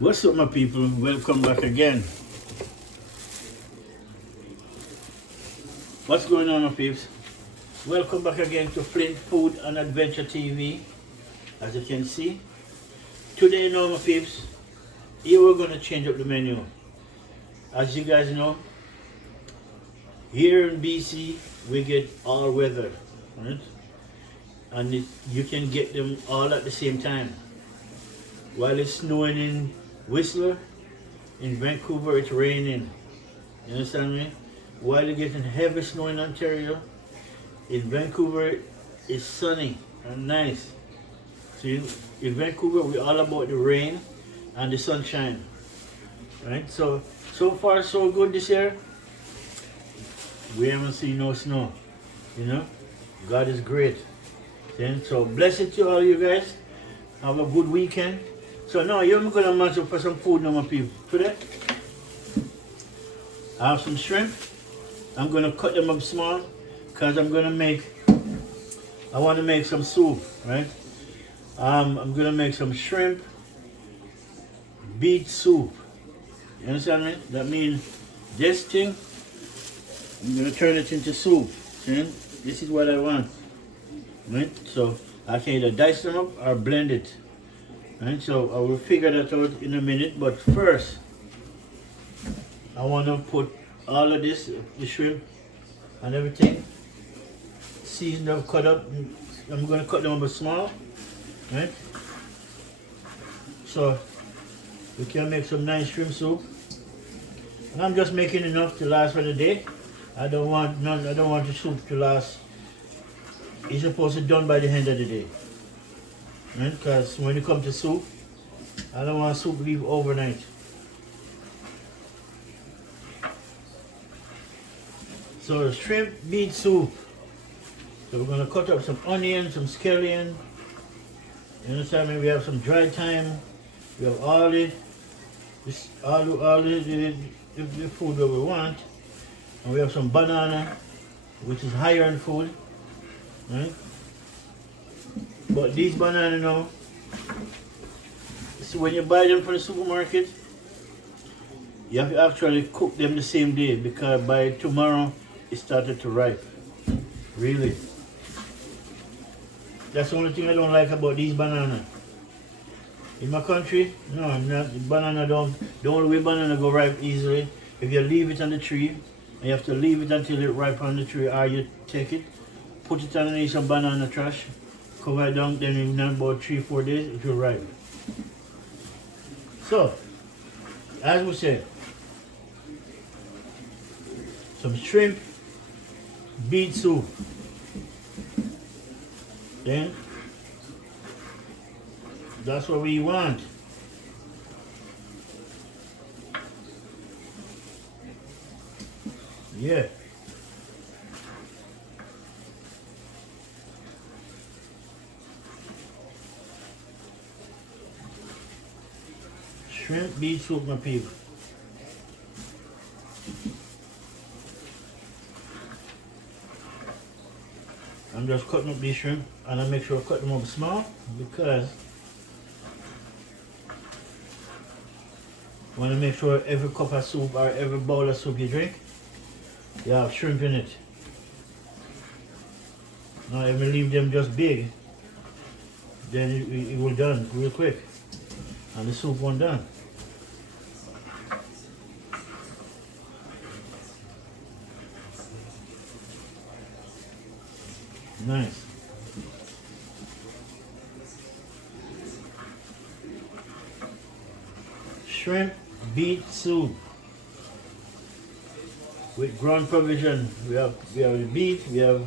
What's up, my people? Welcome back again. What's going on, my peeps? Welcome back again to Flint Food and Adventure TV. As you can see, today, now, my peeps, here we're going to change up the menu. As you guys know, here in BC, we get all weather, right? And you can get them all at the same time. While it's snowing in Whistler, in Vancouver it's raining. You understand me? While you're getting heavy snow in Ontario, in Vancouver it's sunny and nice. So in Vancouver we're all about the rain and the sunshine. Right? So far so good this year. We haven't seen no snow. You know? God is great. Then, so blessed to all you guys. Have a good weekend. So now you're gonna match up for some food now, my people. Today, I have some shrimp. I'm gonna cut them up small because I want to make some soup, right? I'm gonna make some shrimp beet soup. You understand me? That means this thing, I'm gonna turn it into soup. See? This is what I want, right? So I can either dice them up or blend it. Right, so I will figure that out in a minute, but first I want to put all of this, the shrimp and everything, seasoned up, cut up. I'm going to cut them up small, right? So we can make some nice shrimp soup. And I'm just making enough to last for the day. I don't want the soup to last. It's supposed to be done by the end of the day. Right? Because when it comes to soup, I don't want soup to leave overnight. So shrimp beet soup. So we're going to cut up some onion, some scallion. You understand me? We have some dry thyme. We have all the food that we want. And we have some banana, which is higher in food. Right? But these bananas now, see, when you buy them from the supermarket, you have to actually cook them the same day because by tomorrow it started to ripe. Really. That's the only thing I don't like about these bananas. In my country, no, banana the only way banana go ripe easily, if you leave it on the tree, and you have to leave it until it ripe on the tree, or you take it, put it underneath some banana trash, cover it down, then in about 3-4 days it will ripe. So, as we said, some shrimp beet soup. Then that's what we want. Yeah. Shrimp beet soup, my people. I'm just cutting up these shrimp and I make sure I cut them up small because I want to make sure every cup of soup or every bowl of soup you drink, you have shrimp in it. Now if you leave them just big, then it will done real quick and the soup won't done. Nice. Shrimp beet soup with ground provision. We have the beet, we have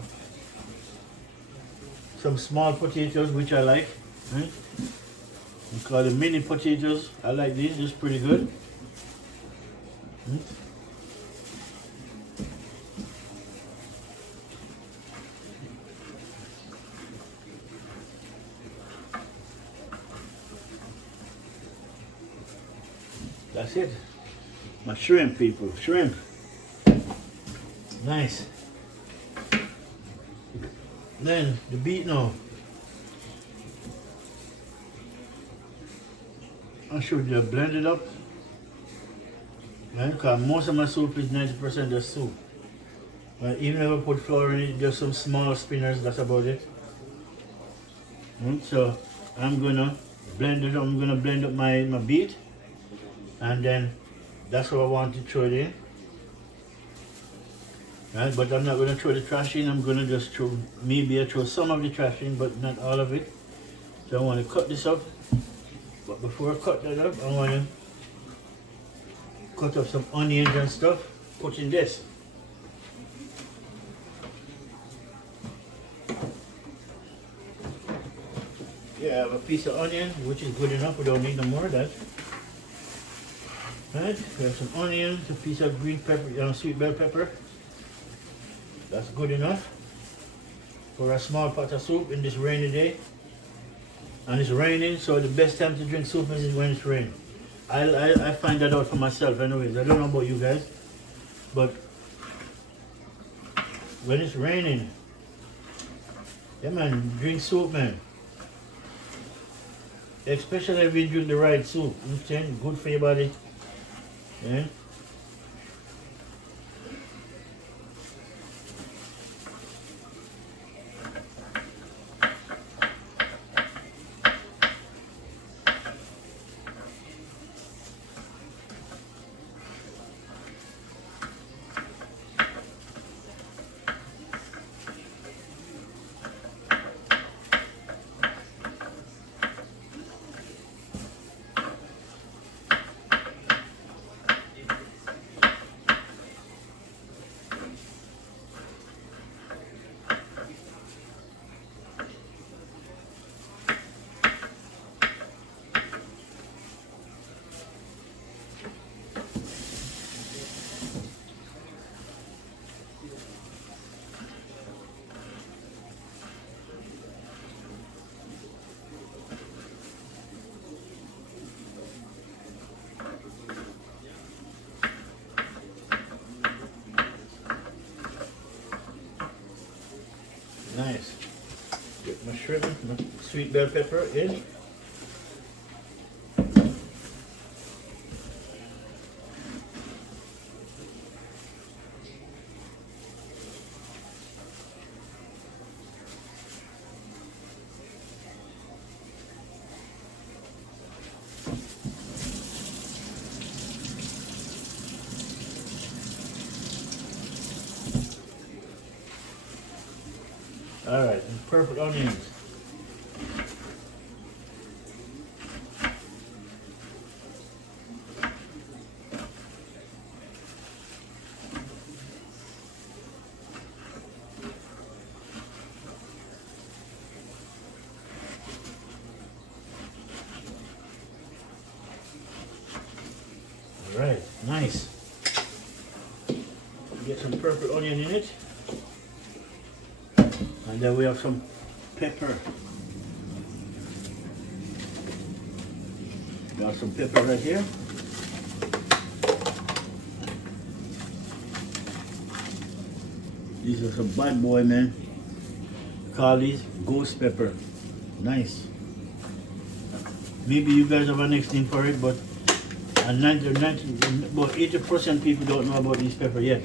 some small potatoes which I like. Right? We call them mini potatoes. I like these, just pretty good. That's it. My shrimp, people. Shrimp. Nice. Then the beet now. should blend it up. Right? Because most of my soup is 90% just soup. Right? Even if I put flour in it, just some small spinners, that's about it. So I'm gonna blend it up. I'm gonna blend up my beet, and then that's what I want to throw it in. Right? But I'm not gonna throw the trash in. I'm gonna just throw, maybe I throw some of the trash in, but not all of it. So I want to cut this up. But before I cut that up, I want to cut up some onions and stuff. Put in this. Yeah, I have a piece of onion, which is good enough. We don't need no more of that. Right, we have some onions, a piece of green pepper, sweet bell pepper. That's good enough for a small pot of soup in this rainy day. And it's raining, so the best time to drink soup is when it's raining. I find that out for myself anyways. I don't know about you guys, but when it's raining, yeah man, drink soup, man. Especially if you drink the right soup. Understand? Good for your body. Yeah. Nice. Get my shrimp, my sweet bell pepper in. All right, and purple onions. All right, nice. Get some purple onion in it. And then we have some pepper. Got some pepper right here. These are some bad boy, man. Call these ghost pepper. Nice. Maybe you guys have a next name for it, but about 80% people don't know about this pepper yet.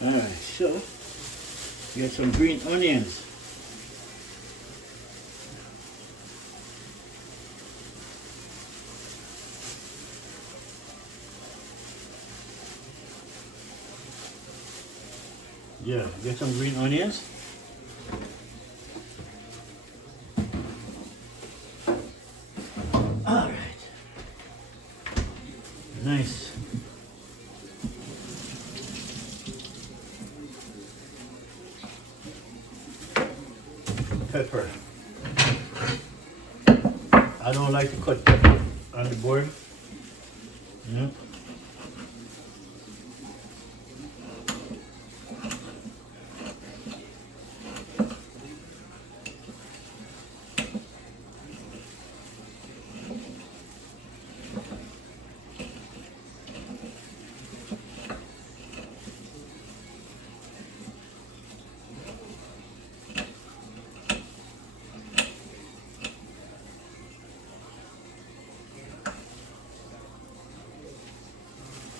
Alright, so get some green onions. Yeah, get some green onions. Alright. Nice. Pepper. I don't like to cut pepper on the board. Yeah.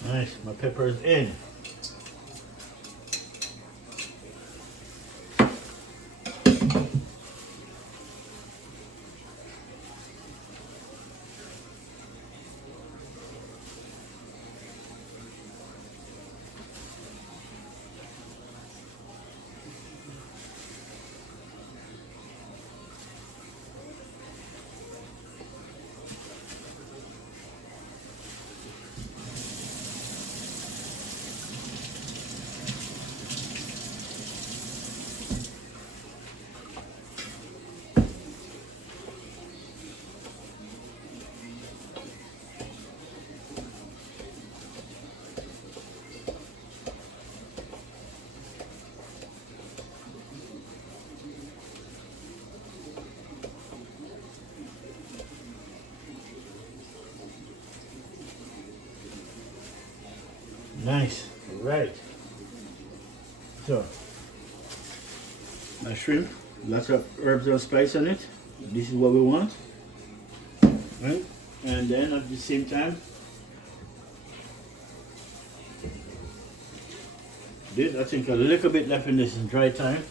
Nice, my pepper is in. Nice, right. So, my shrimp, lots of herbs and spice on it. This is what we want, right? And then at the same time, this, I think a little bit left in this is dry thyme.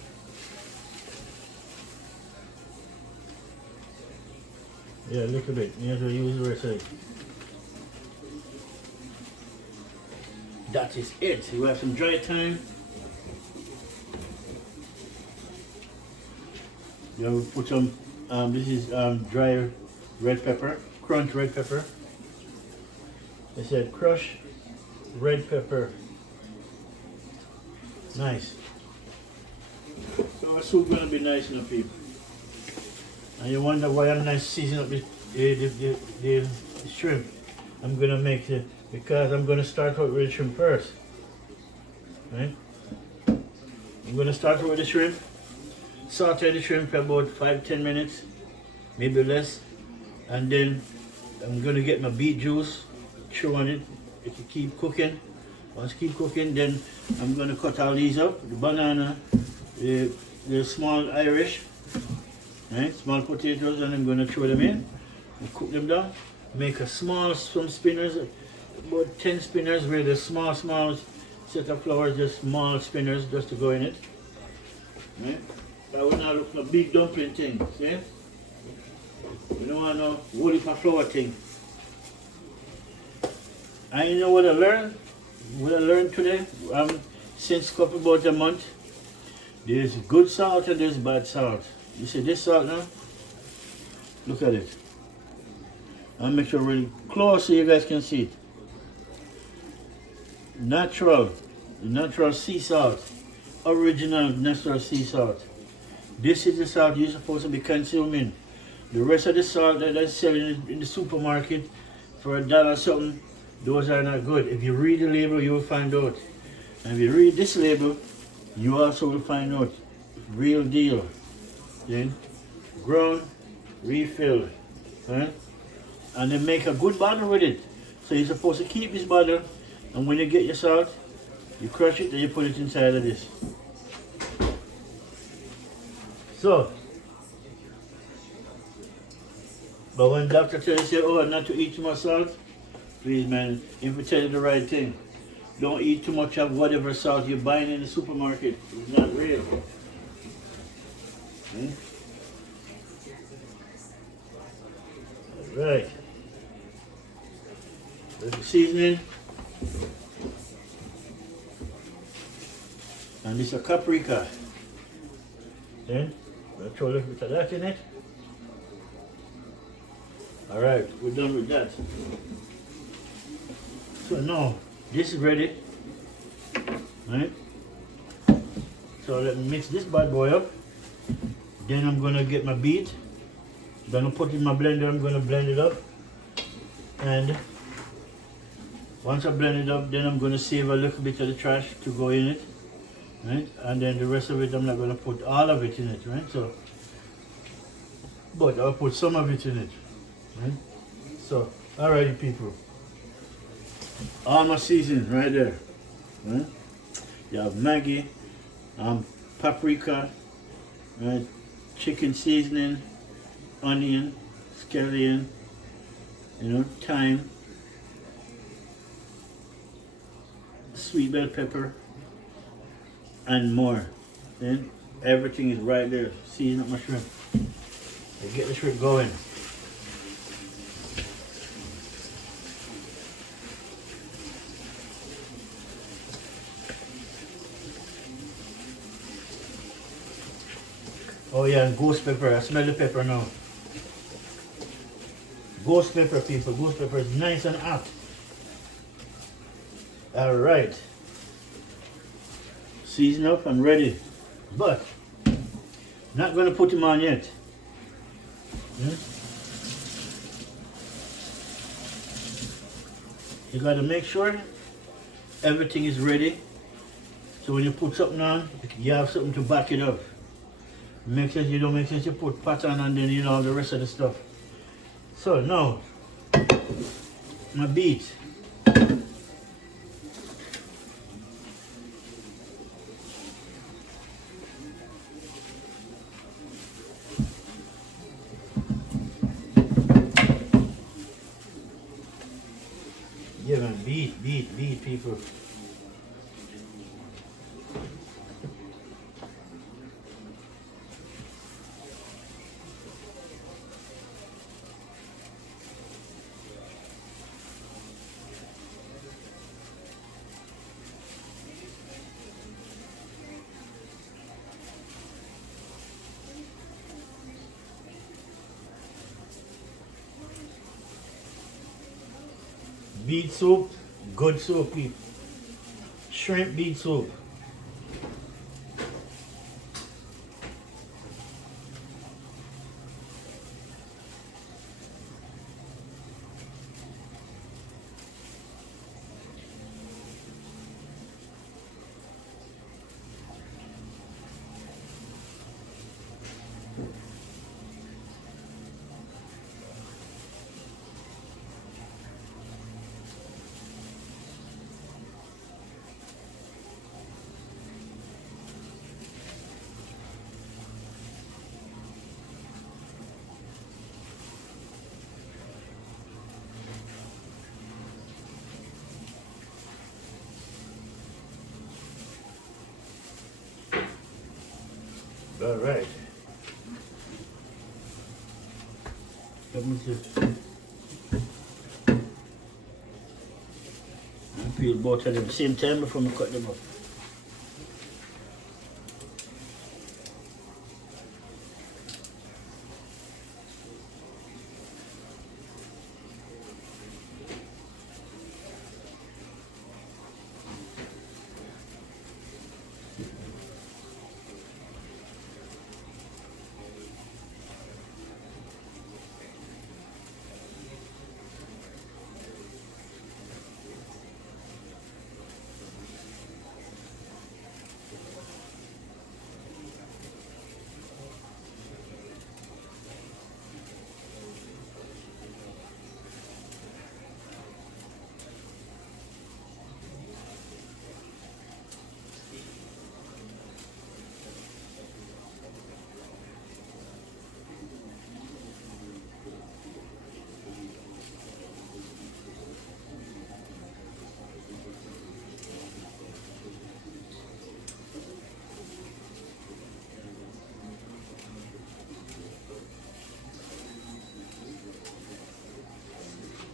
Yeah, a little bit. You have to use the rest of it. That is it. You have some dry thyme. You have to put some, this is dry red pepper, crushed red pepper. I said crushed red pepper. Nice. So our soup gonna be nice enough, people. And you wonder why I'm not seasoning up the shrimp. I'm gonna make it because I'm gonna start out with the shrimp first. Right? I'm gonna start out with the shrimp. Saute the shrimp for about 5-10 minutes, maybe less, and then I'm gonna get my beet juice, chew on it. It can keep cooking. Once it keep cooking, then I'm gonna cut all these up: the banana, the small Irish, right? Small potatoes, and I'm gonna throw them in and cook them down. Make a small some spinners, about 10 spinners with a small set of flour, just small spinners just to go in it. Right? I will not look for big dumpling thing, see? You don't want no whole heap of flour thing. And you know what I learned? What I learned today? Since couple about a month, there's good salt and there's bad salt. You see this salt now? Look at it. I'll make sure really close so you guys can see it. Natural sea salt. Original natural sea salt. This is the salt you're supposed to be consuming. The rest of the salt that they're selling in the supermarket for $1 something, those are not good. If you read the label, you will find out. And if you read this label, you also will find out. Real deal. Then, ground, refill. Right? And then make a good bottle with it. So you're supposed to keep this bottle, and when you get your salt, you crush it and you put it inside of this. So, but when doctor tells you, oh, not to eat too much salt, please man, if we tell you the right thing, don't eat too much of whatever salt you're buying in the supermarket. It's not real. Hmm? All right. There's the seasoning. And this is a paprika. Then we'll throw a little bit of that in it. Alright, we're done with that. So now this is ready. Right? So let me mix this bad boy up. Then I'm gonna get my beet. Gonna put it in my blender, I'm gonna blend it up. And once I blend it up, then I'm gonna save a little bit of the trash to go in it. Right? And then the rest of it, I'm not gonna put all of it in it, right? So, but I'll put some of it in it, right? So, alrighty people. All my seasonings right there, right? You have Maggie, paprika, right? Chicken seasoning, onion, scallion, thyme, sweet bell pepper, and more. Then everything is right there. Season up my shrimp. I get the shrimp going. Oh yeah, and ghost pepper. I smell the pepper now. Ghost pepper, people. Ghost pepper is nice and hot. Alright. Season up and ready. But, not going to put them on yet. You got to make sure everything is ready. So when you put something on, you have something to back it up. Make sense, you don't make sense you put pattern and then you know the rest of the stuff. So now, my beet. Yeah man, beet people. Beet soup, good soup, people. Shrimp beet soup. All right. Let me just peel both of them at the same time before I cut them up.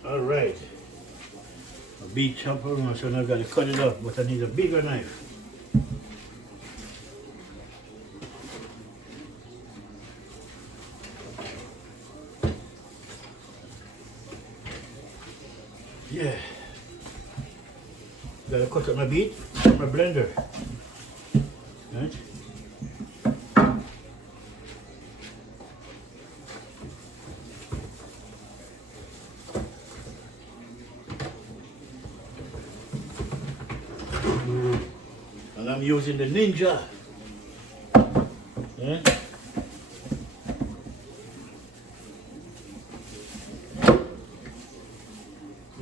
All right. A beet chopper, so now I gotta cut it up, but I need a bigger knife. Yeah. Gotta cut up my beet from my blender. Right? And I'm using the Ninja. Yeah.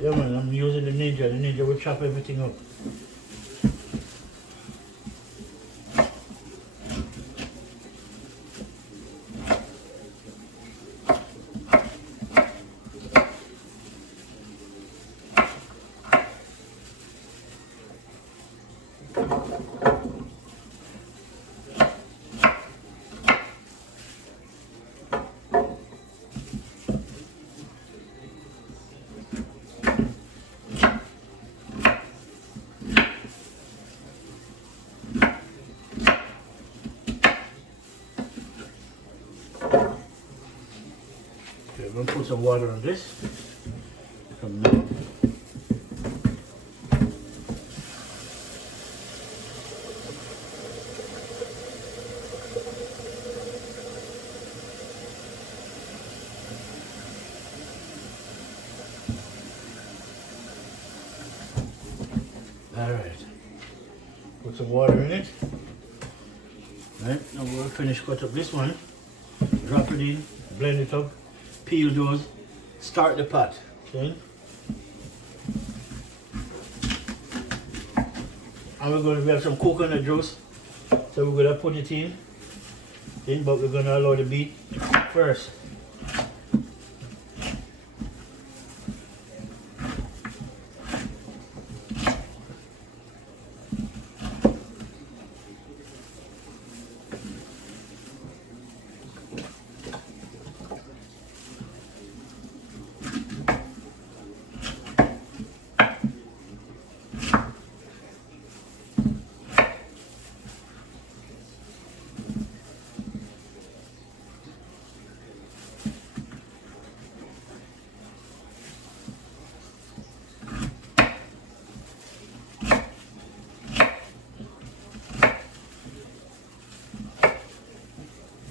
Yeah man, I'm using the Ninja. The Ninja will chop everything up. Okay, we're gonna put some water on this. Some milk. Alright. Put some water in it. Right, now we'll finish cut up this one. Drop it in, blend it up, peel those, start the pot. Okay? And we have some coconut juice. So we're gonna put it in, but we're gonna allow the beet first.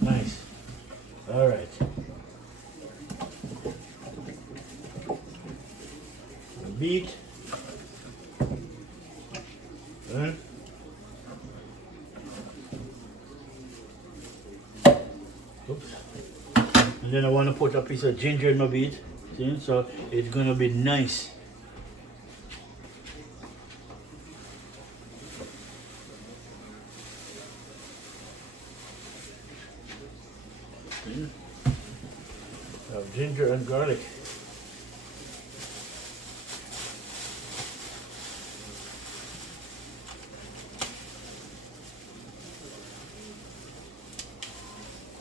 Nice. All right. Beet. Right. Oops. And then I want to put a piece of ginger in my beet. See? So it's gonna be nice. Of ginger and garlic.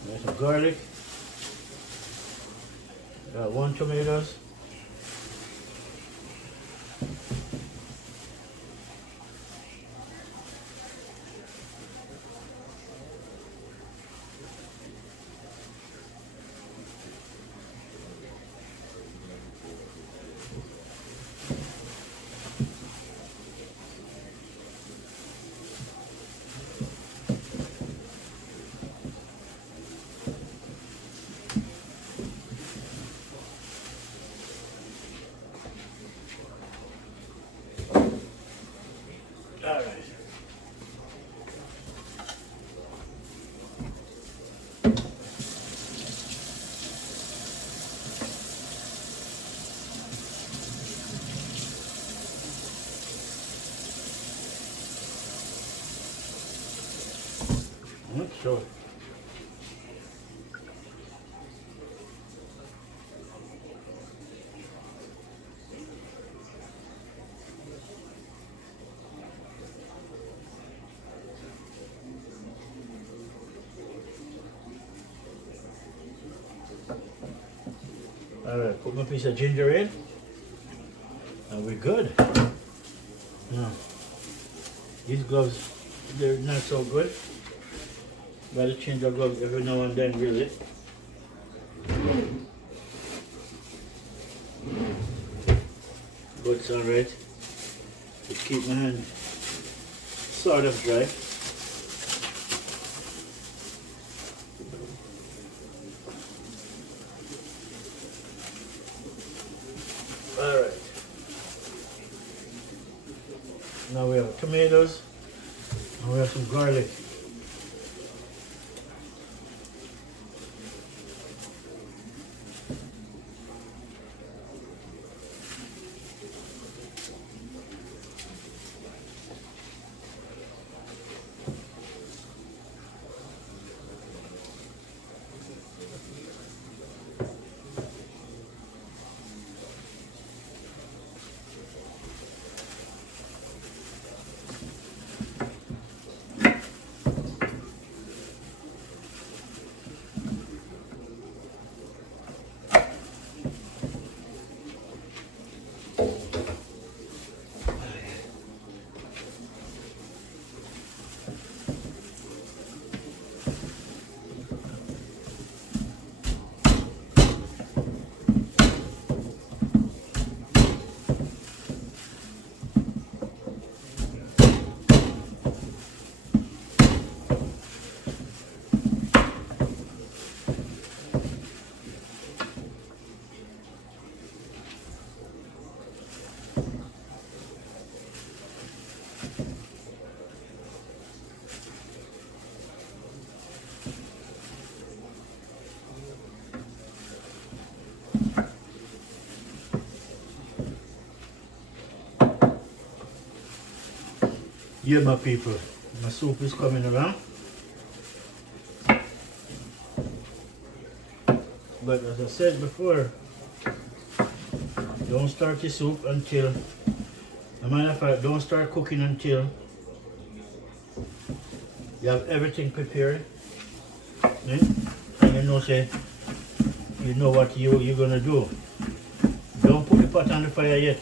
There's some garlic. Got 1 tomatoes. All right. Sure. Alright, put my piece of ginger in and we're good. Now, these gloves, they're not so good. Gotta change our gloves every now and then, really. But it's alright. Just keep my hand sort of dry. Alright. Now we have tomatoes and we have some garlic. Yeah, my people, my soup is coming around. But as I said before, don't start the soup until, as a matter of fact, don't start cooking until you have everything prepared. Eh? And you know, say, you know what you're gonna do. Don't put the pot on the fire yet.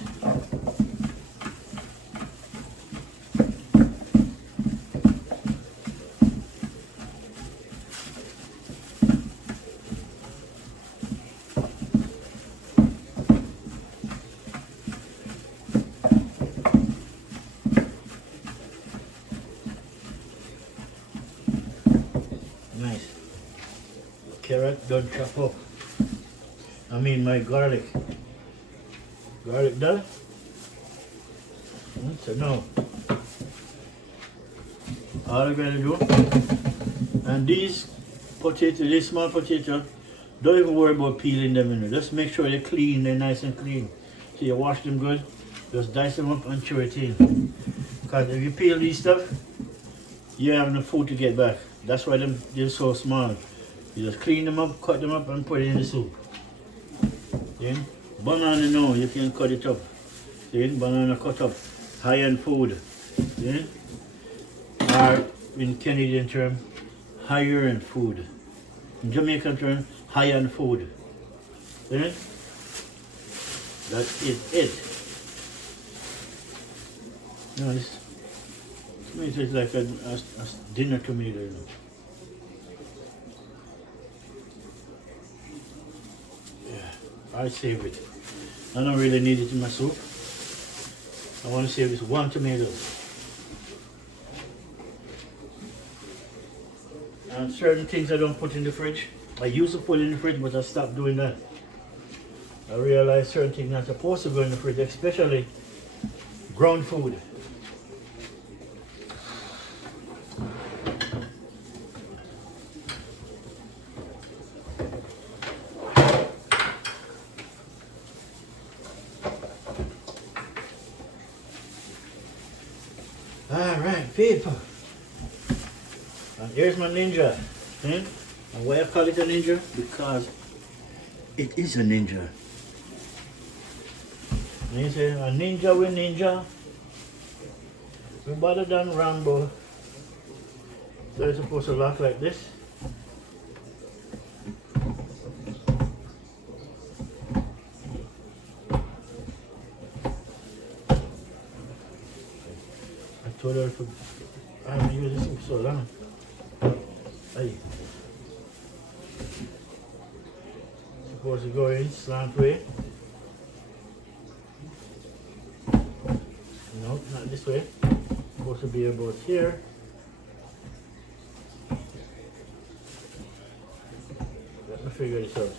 Nice. Carrot done chop up. I mean my garlic. Garlic done. So now, all I'm gonna do, and these potatoes, this small potato, don't even worry about peeling them in. Just make sure they're clean, they're nice and clean. So you wash them good, just dice them up and chew it in. Because if you peel these stuff, you have no food to get back. That's why they're so small. You just clean them up, cut them up, and put it in the soup. See? Banana, no, you can cut it up. See? Banana cut up. High-end food. See? Or in Canadian term, higher-end food. In Jamaican term, high-end food. See? That is it. No, this is like a dinner tomato, you know. Yeah, I save it. I don't really need it in my soup. I want to save this one tomato. And certain things I don't put in the fridge. I used to put in the fridge, but I stopped doing that. I realized certain things not supposed to go in the fridge, especially ground food. Alright, people. And here's my ninja. And why I call it a ninja? Because it is a ninja. And you say, a ninja with ninja. We better than Rambo. So it's supposed to lock like this. I told her I haven't used this in so long. Hey. Supposed to go in slant way. No, not this way. Supposed to be about here. Let me figure this out.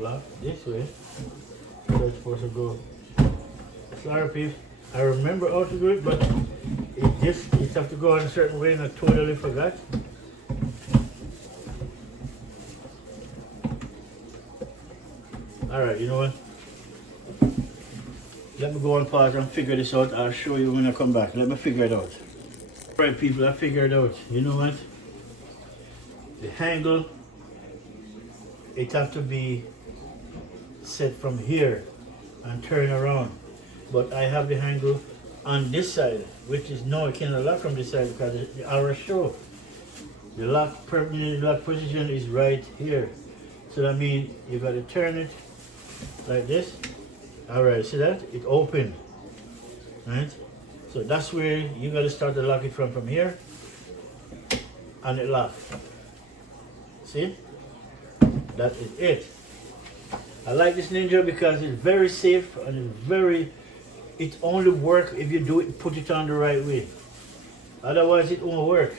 Lock this way, so it's supposed to go. Sorry, people. I remember how to do it, but it have to go in a certain way, and I totally forgot. All right, you know what? Let me go on pause and figure this out. I'll show you when I come back. Let me figure it out. All right, people. I figured it out. You know what? The handle, it have to be set from here and turn around, but I have the handle on this side, which is no, I cannot lock from this side because the arrow show the lock permanent lock position is right here. So that means you got to turn it like this. All right, see that it open, right? So that's where you got to start to lock it from here, and it lock. See, that is it. I like this Ninja because it's very safe and it's very it only work if you do it, put it on the right way. Otherwise it won't work.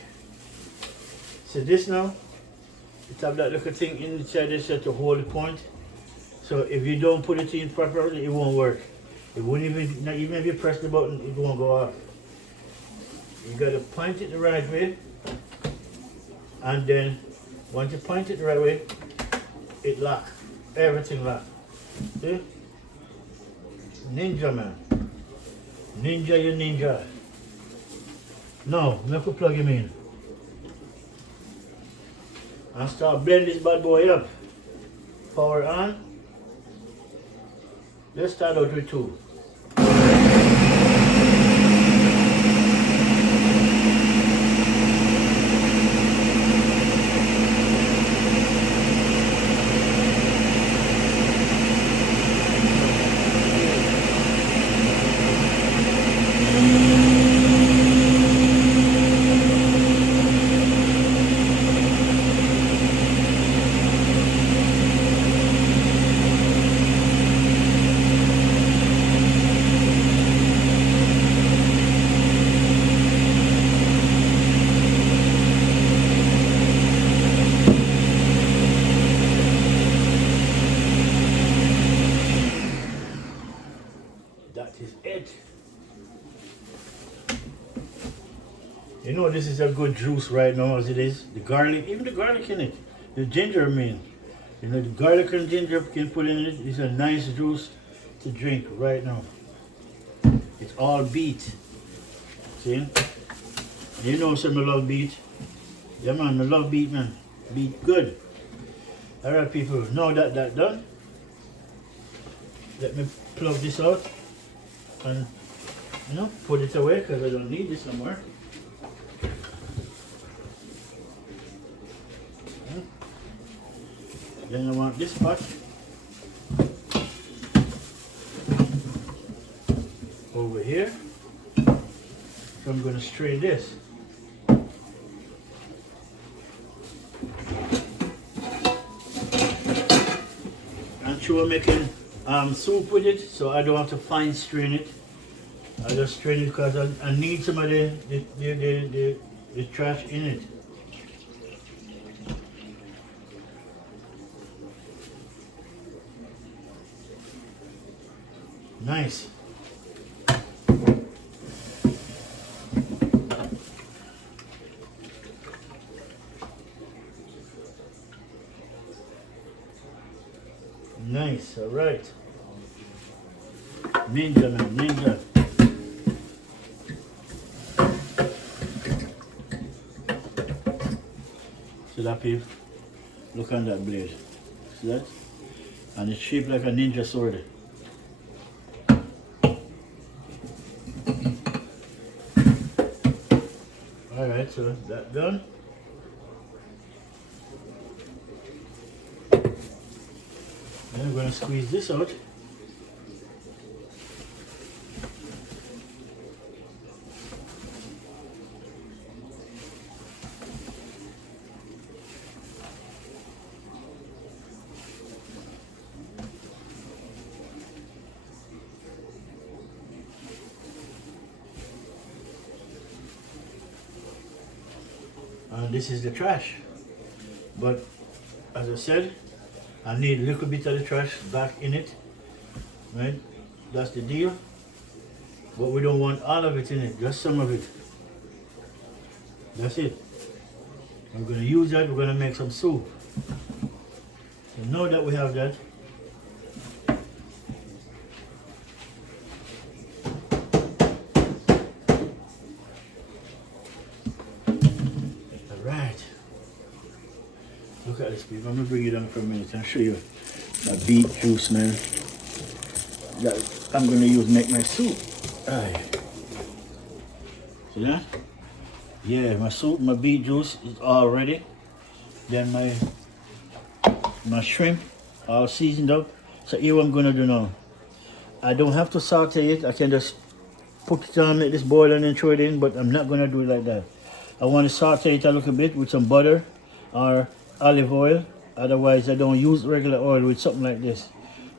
So this now, it have that little thing inside this to hold the point. So if you don't put it in properly, it won't work. It won't even, not even if you press the button, it won't go off. You gotta point it the right way, and then once you point it the right way, it lock. Everything lock. See? Ninja, man. Ninja, you ninja. Now, make we plug him in. And start blend this bad boy up. Power on. Let's start out with 2. That is it. You know this is a good juice right now as it is. The garlic, even the garlic in it. The ginger, I mean. You know, the garlic and ginger you can put in it. It's a nice juice to drink right now. It's all beet. See? You know some I love beet. Yeah man, I love beet, man. Beet good. Alright people, now that done. Let me plug this out. And you know, put it away because I don't need this no more. Then I want this pot over here. So I'm going to strain this. I'm sure I'm making soup with it, so I don't have to fine strain it. I just strain it because I need some of the trash in it. Nice. Nice, all right. Ninja, man, ninja. See that, people? Look on that blade. See that? And it's shaped like a ninja sword. Alright, so that done. Then we're going to squeeze this out. And this is the trash. But as I said, I need a little bit of the trash back in it. Right? That's the deal. But we don't want all of it in it, just some of it. That's it. We're going to use that, we're going to make some soup. So now that we have that, alright. Look at this, people. I'm going to bring it down for a minute and show you that beet juice, man. That I'm going to use to make my soup. Alright. See that? Yeah, my soup, my beet juice is all ready. Then my shrimp all seasoned up. So here what I'm gonna do now. I don't have to saute it. I can just put it on, let this boil and then throw it in, but I'm not gonna do it like that. I want to saute it a little bit with some butter or olive oil. Otherwise I don't use regular oil with something like this.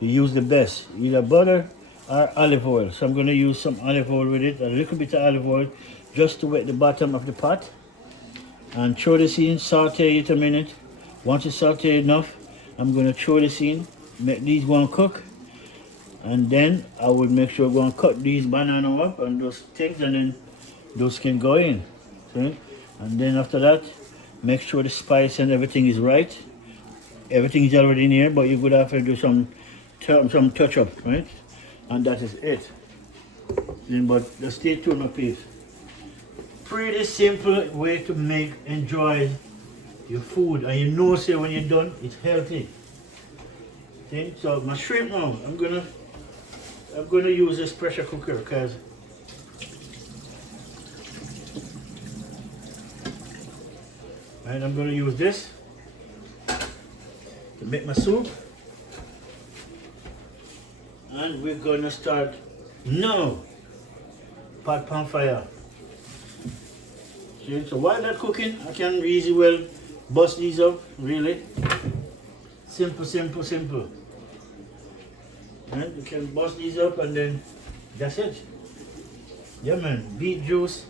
You use the best, either butter or olive oil. So I'm going to use some olive oil with it, a little bit of olive oil, just to wet the bottom of the pot. And throw this in, saute it a minute. Once it's sauteed enough, I'm going to throw this in, make these one cook. And then I would make sure I'm going to cut these banana up and those things, and then those can go in. Okay? And then after that, make sure the spice and everything is right. Everything is already in here, but you would have to do some touch up, right? And that is it. Then, but just stay tuned, my peeps. Pretty simple way to enjoy your food, and you know, say when you're done, it's healthy. Okay? So my shrimp now, I'm gonna use this pressure cooker because I'm gonna use this to make my soup, and we're gonna start now. Pot on fire. See, so while that's cooking, I can easy well bust these up. Really simple, simple, simple. And you can bust these up, and then that's it. Yeah, man. Beet juice,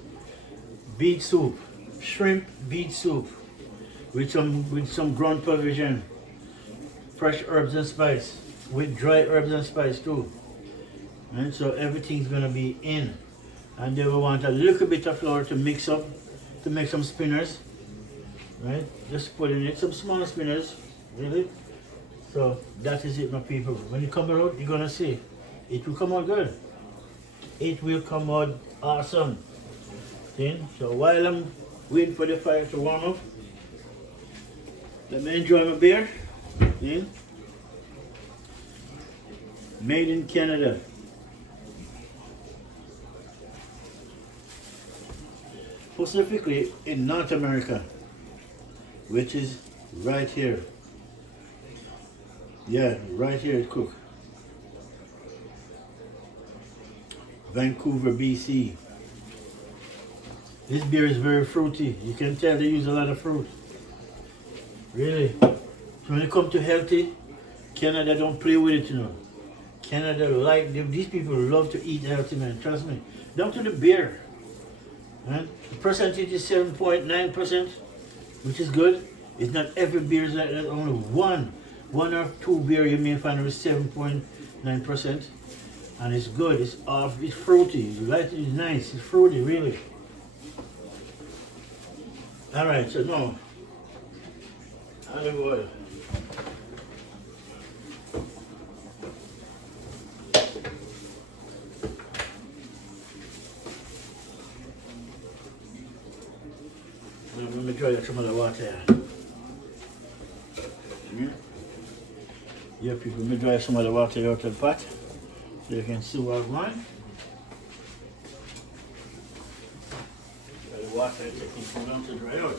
beet soup, shrimp beet soup with some ground provision, fresh herbs and spice, with dry herbs and spice too. And so everything's gonna be in. And then we want a little bit of flour to mix up, to make some spinners, right? Just put in it some small spinners, really. So that is it, my people. When you come out, you're gonna see it will come out good. It will come out awesome. See? So while I'm waiting for the fire to warm up, let me enjoy my beer. See? Made in Canada. Specifically in North America, which is right here. Yeah, right here at Cook. Vancouver, BC. This beer is very fruity. You can tell they use a lot of fruit. Really. So when it comes to healthy, Canada don't play with it, you know. Canada like them. These people love to eat healthy, man. Trust me. Down to the beer. And the percentage is 7.9%, which is good. It's not every beer is like that. Only one or two beer you may find with 7.9%, and it's good. It's fruity. It's light. It's nice. It's fruity, really. All right. So now, olive oil. Let me try some of the water. Yeah, people, let me dry some of the water out of the pot so you can see what's going. The water is taking too long to dry out.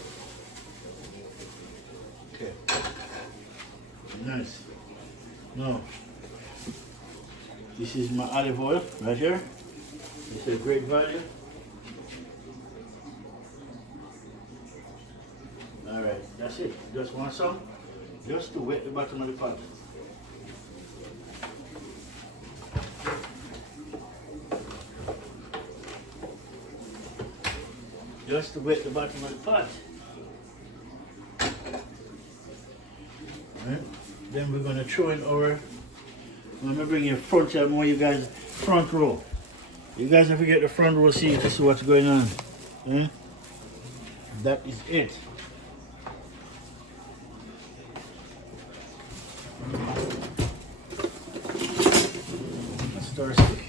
Okay. Nice. Now, this is my olive oil right here. It's a great value. Alright, that's it. Just want some, just to wet the bottom of the pot. Just to wet the bottom of the pot. Right. Then we're going to throw in our, I'm going to bring you front, I want you guys front row. You guys have to get the front row seat to see what's going on. Right. That is it. Stir stick.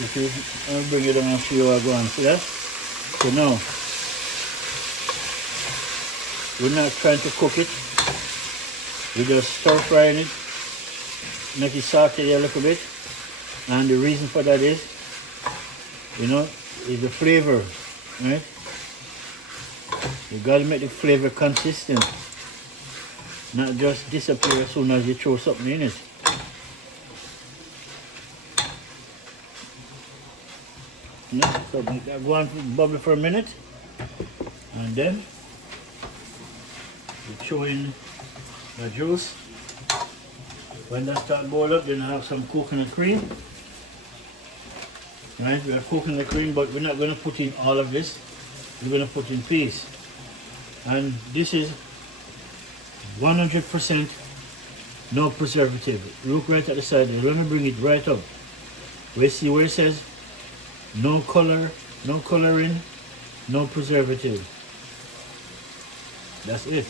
You see, I'll bring it down and show you what I'm going. See that? So now, We're not trying to cook it. We're just stir frying it, make it saute a little bit. And the reason for that is, you know, is the flavor, right? You gotta make the flavor consistent, not just disappear as soon as you throw something in it. Yeah, so make that go on bubble for a minute, and then you throw in the juice. When that starts boil up, then I have some coconut cream. Right, we are coconut cream, but we're not going to put in all of this. We're going to put in peas. And this is 100% no preservative. Look right at the side, we're going to bring it right up. We see where it says no color, no coloring, no preservative. That's it,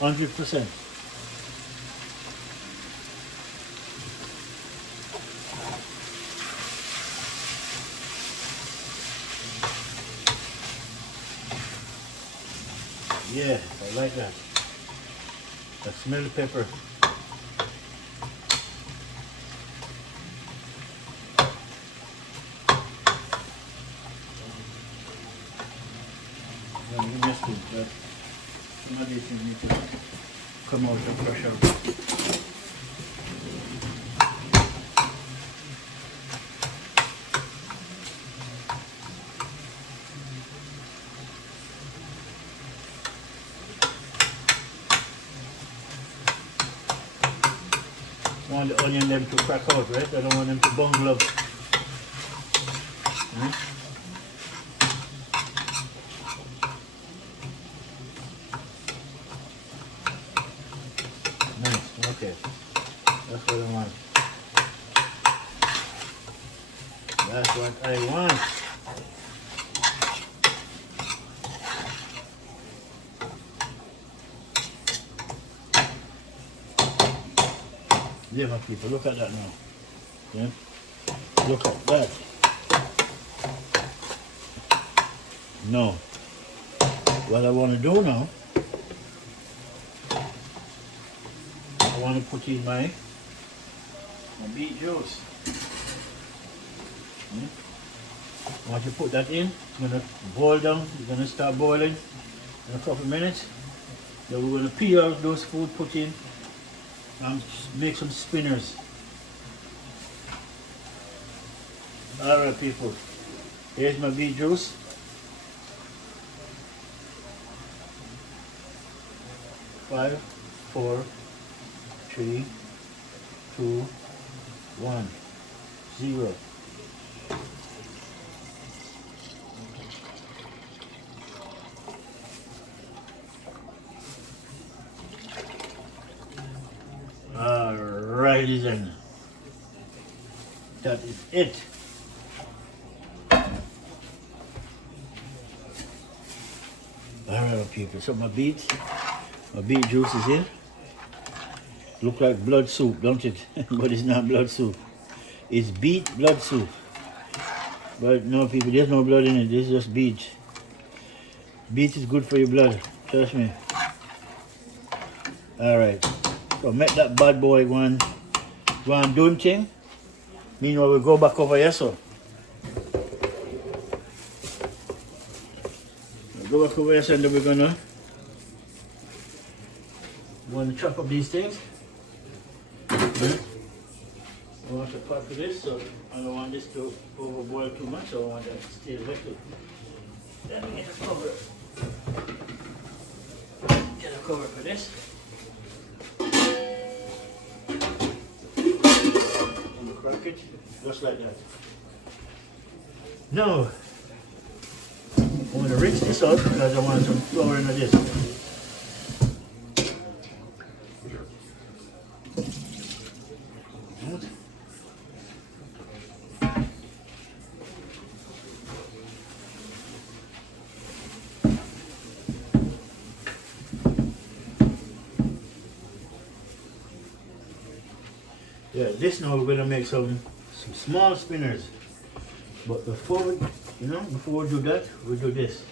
100%. Yeah, I like that. I smell the pepper. Well, you missed it, but some of these things need to come out and fresh out. I want the onion them to crack out, right? I don't want them to bungle up. Right? Nice, okay. That's what I want. That's what I want. Yeah, my people, look at that now. Yeah? Look at that. No. What I want to do now, I want to put in my beet juice. Yeah? Once you put that in, it's going to boil down. It's going to start boiling in a couple of minutes. Then we're going to peel out those food, put in, and make some spinners. Alright people, here's my beet juice. Five, 4, 3, 2, 1, 0. Alrighty then. That is it. Alright people, so my beet juice is in. Look like blood soup, don't it? But it's not blood soup. It's beet blood soup. But no people, there's no blood in it, this is just beet. Beet is good for your blood, trust me. Alright. So make that bad boy go and do him thing. Meanwhile we'll go back over here so. Go back over here so, and then we're gonna chop up these things. I want to pot for this, so I don't want this to overboil too much, so I want that to stay liquid. Then we get a cover. Get a cover for this. And crack it, just like that. Now, I'm going to rinse this out because I want some flour in this. Yeah, this now we're going to make some small spinners. But before we do that, we do this.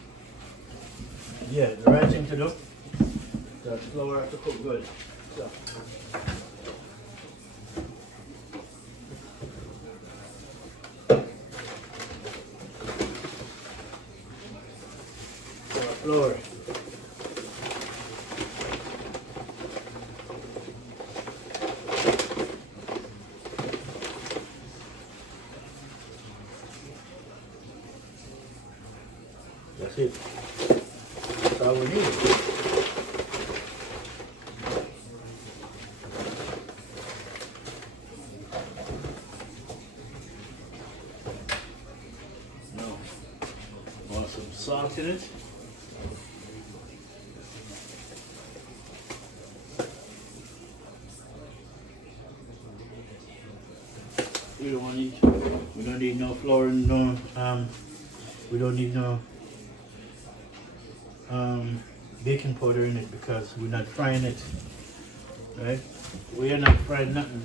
Yeah, the right thing to do The flour has to cook good. So. Flour. That's it. That's all we need. Now, want some salt in it. We don't need no flour and no we don't need no baking powder in it because we're not frying it. Right? We are not frying nothing.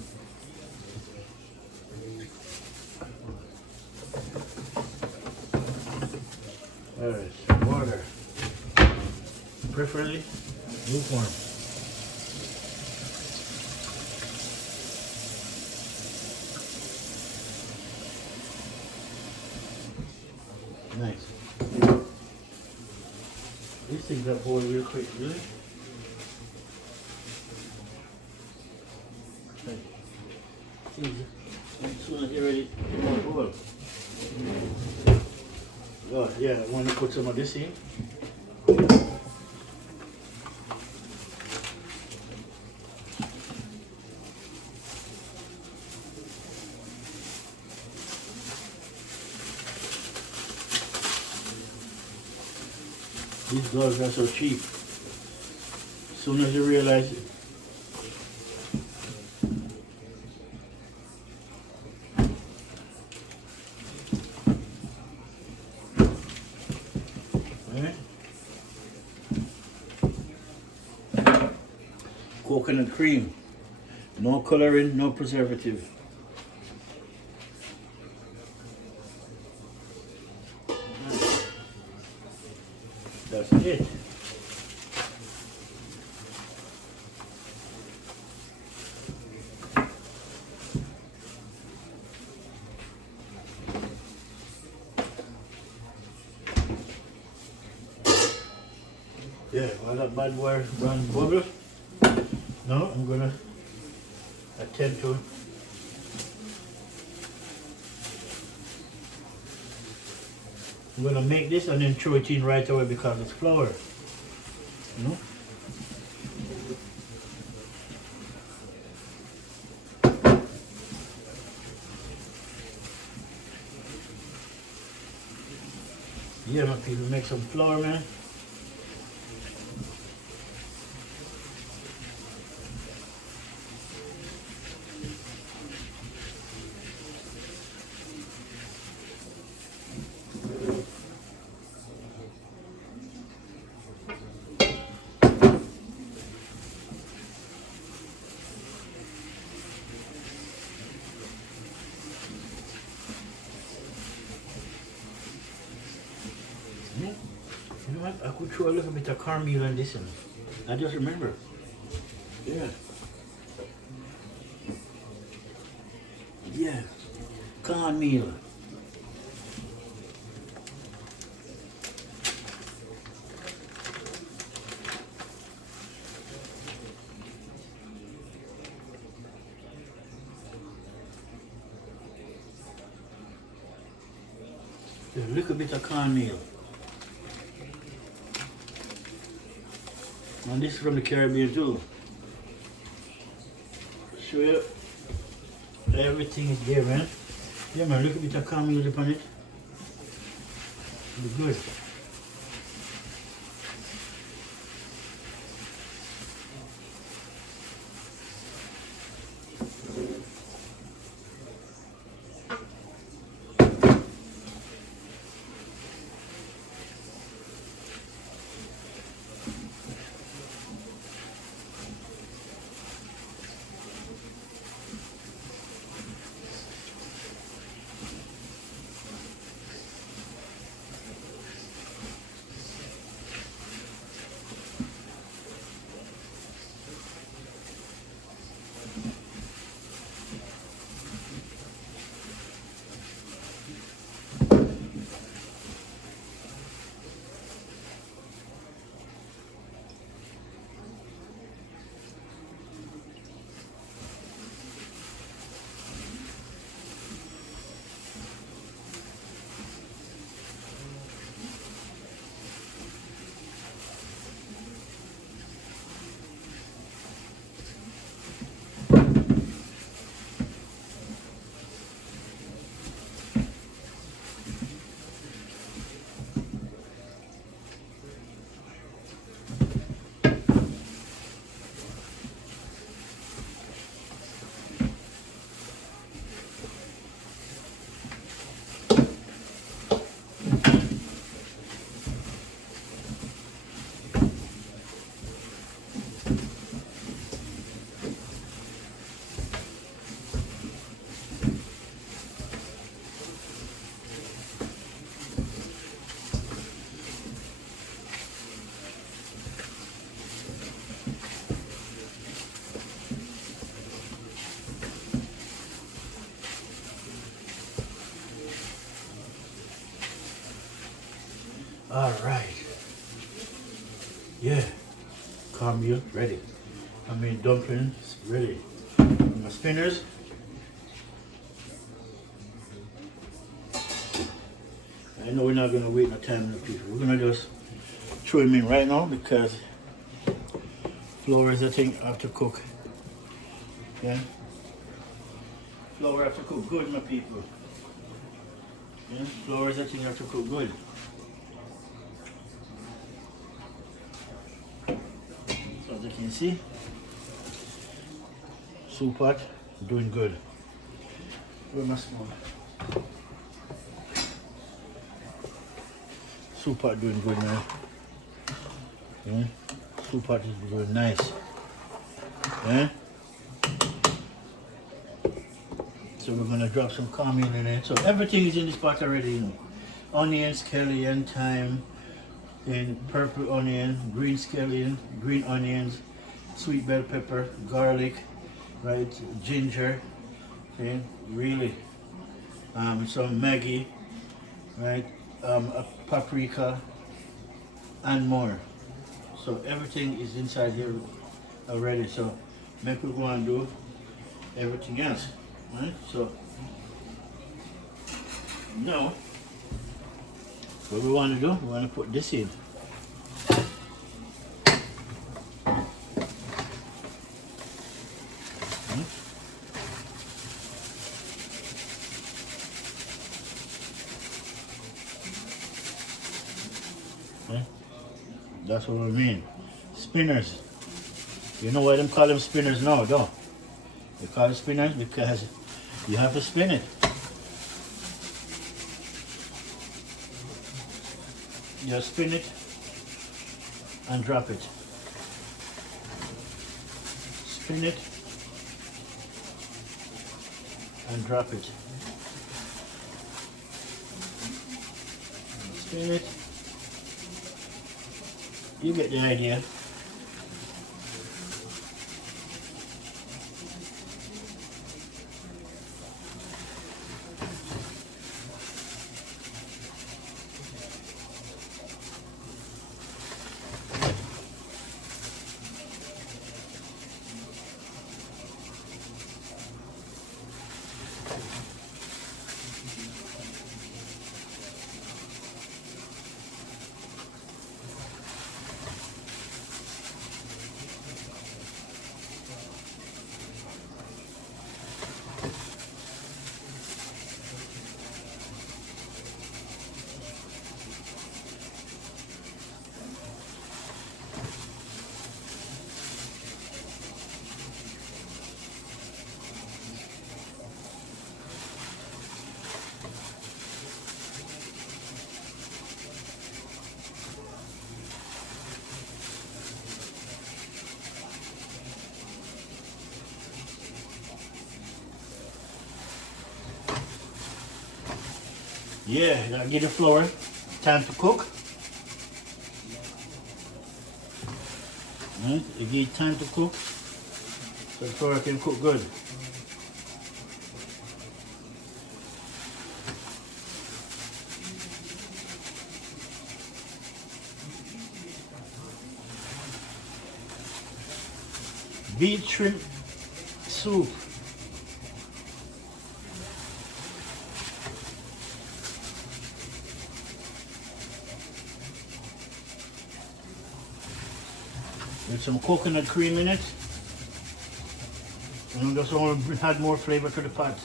Alright, water. Preferably lukewarm. Nice. These things up boil real quick, really. Okay. As soon as you're ready, to boil. Oh, yeah, I want to put some of this in. These gloves are so cheap. As soon as you realize it. Alright. Coconut cream. No coloring, no preservative. That's it. Yeah, while that bad boy run bubble, now I'm gonna attempt to I'm gonna make this and then throw it in right away because it's flour. You know? Yeah, my people, make some flour, man. You know what? I could throw a little bit of cornmeal on this one. I just remember. Yeah. Yeah. Cornmeal. A little bit of cornmeal. And this is from the Caribbean too. Show you everything is there, man. Yeah, man, look a bit of cornmeal upon it. It'll be good. All right. Yeah. Cornmeal ready. I mean dumplings ready. My spinners. I know we're not gonna wait no time, people. We're gonna just throw them in right now because flour is the thing I have to cook. Yeah. Flour have to cook good, my people. Yeah. Flour is the thing I have to cook good. So as you can see, soup pot doing good. Where my spoon? Soup pot doing good now. Yeah. Soup pot is doing nice. Yeah. So we're gonna drop some cornmeal in it. So everything is in this pot already, you know. Onion, scallion, thyme, and purple onion, green scallion, green onions, sweet bell pepper, garlic, right, ginger, okay, really, some Maggie, right, a paprika, and more. So everything is inside here already. So make we go and do everything else, right? So now what we want to do, we want to put this in. Okay. That's what we mean. Spinners. You know why them call them spinners now, don't? They call it spinners because you have to spin it. You spin it and drop it. Spin it and drop it. Spin it. You get the idea. Yeah, gotta get the flour. Time to cook. Right, you give it time to cook so the flour can cook good. Beetroot soup. With some coconut cream in it. And just want to add more flavor to the pot.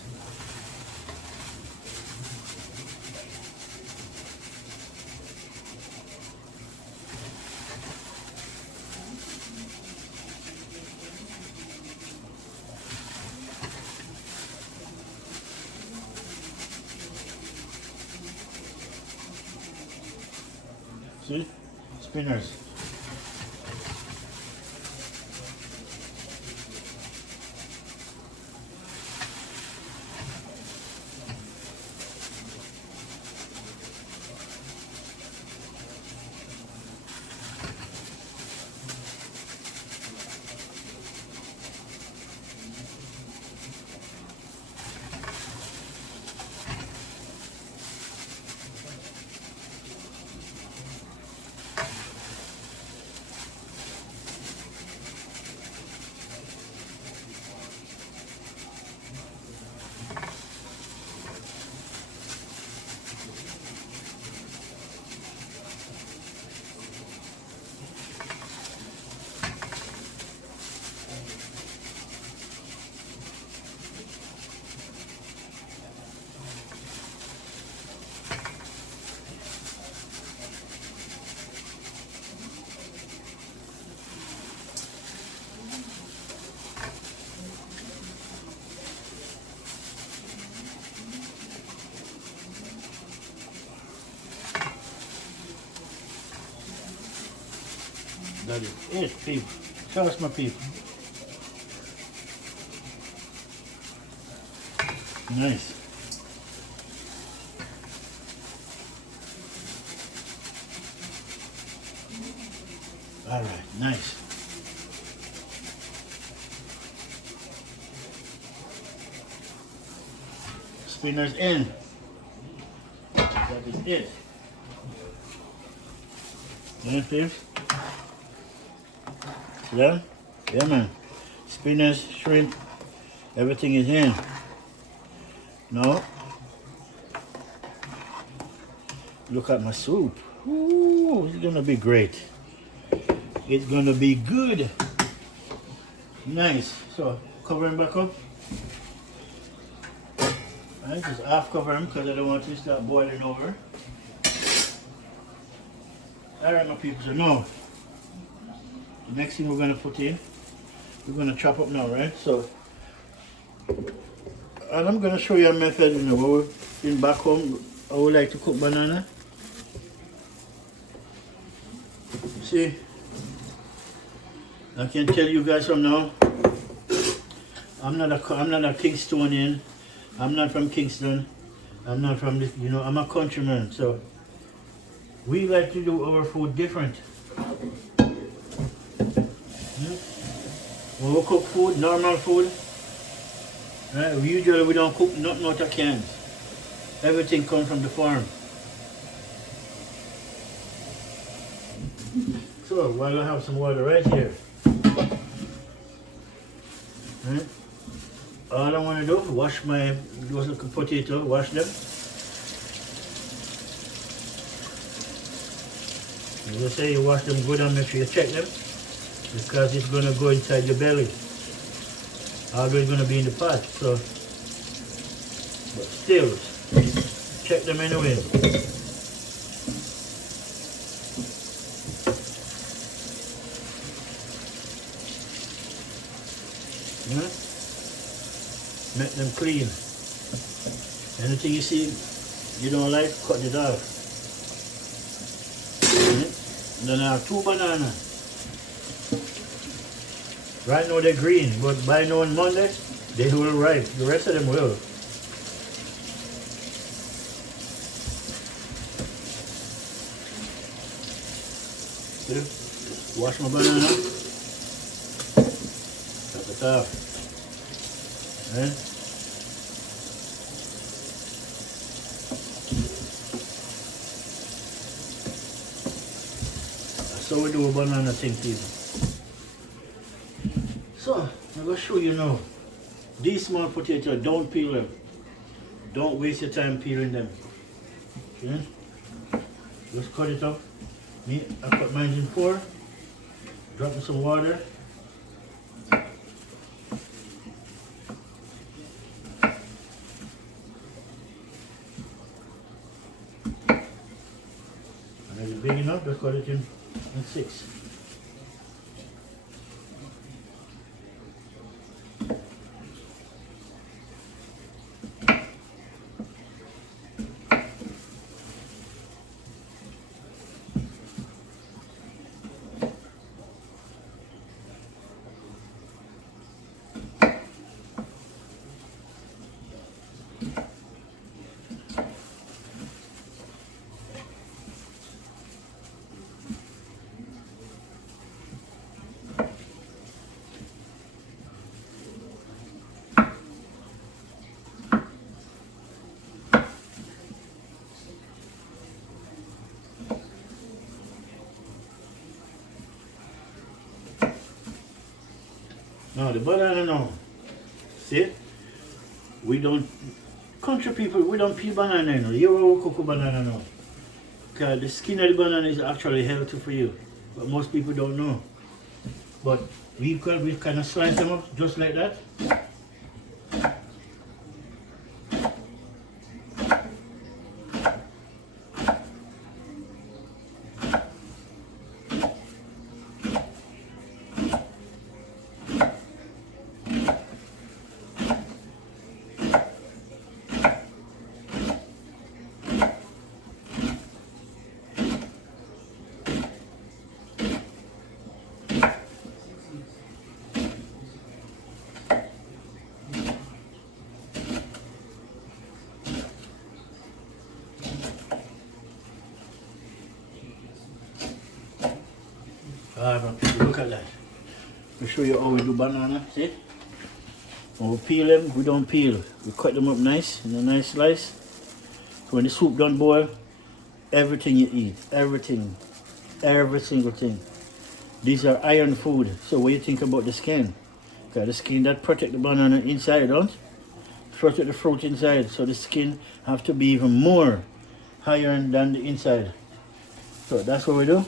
See? Spinners. That is it, people. Trust my people. Nice. All right, nice. Spinach in. That is it. Yeah, peeps. See that? Yeah, man. Spinach, shrimp, everything is in. Now, look at my soup. Ooh, it's gonna be great. It's gonna be good. Nice. So, cover him back up. Alright, just half cover him because I don't want to start boiling over. Alright, my people, so now, the next thing we're gonna put in, we're gonna chop up now, right? So, and I'm gonna show you a method, you know, where in back home, I would like to cook banana. See, I can tell you guys from now, I'm not a Kingstonian. I'm not from Kingston. I'm not from this, you know, I'm a countryman. So we like to do our food different. When we cook food, normal food, right? We don't cook nothing out of cans. Everything comes from the farm. So while I have some water right here, right? All I want to do is wash those little potatoes, wash them. As I say, you wash them good and make sure you check them because it's going to go inside your belly. Always going to be in the pot, so, but still, check them anyway. Yeah? Make them clean. Anything you see you don't like, cut it off. Right? Then I have 2 bananas. Right now they're green, but by now on Monday they will ripe. The rest of them will. See? Wash my banana. Cut it off. Right? So we do a banana thing, people. So, I'm going to show you now. These small potatoes, don't peel them. Don't waste your time peeling them. Okay? Just cut it up. I cut mine in 4. Drop in some water. And if it's big enough, just cut it in 6. Now the banana now, see, we don't, country people, we don't peel banana now. You will cook a banana now. Because the skin of the banana is actually healthy for you. But most people don't know. But we kind of slice them up just like that. My people, look at that. I'll show you how we do banana. See? When we peel them, we don't peel. We cut them up nice, in a nice slice. So when the soup done boil, everything you eat, everything, every single thing. These are iron food. So what you think about the skin? Because the skin that protect the banana inside, don't? Protect the fruit inside. So the skin have to be even more iron than the inside. So that's what we do.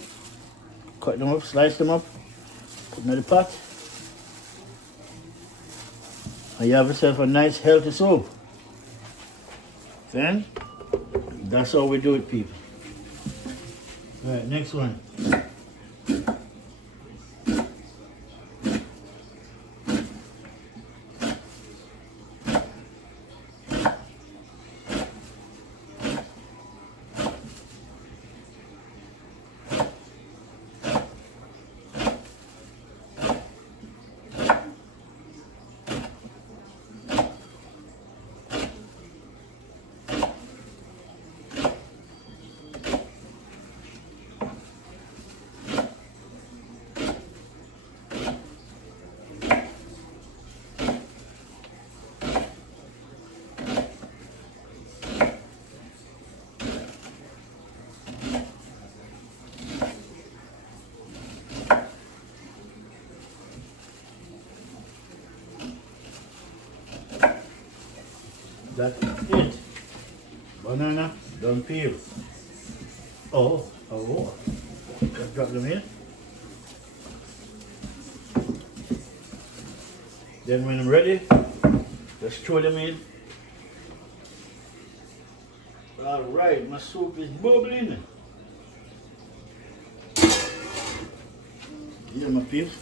Cut them up, slice them up, put them in the pot. And you have yourself a nice healthy soup. Then, that's how we do it, people. Alright, next one. That's it. Banana, don't peel. Oh. Just drop them in. Then when I'm ready, just throw them in. Alright, my soup is bubbling. Here my peeps.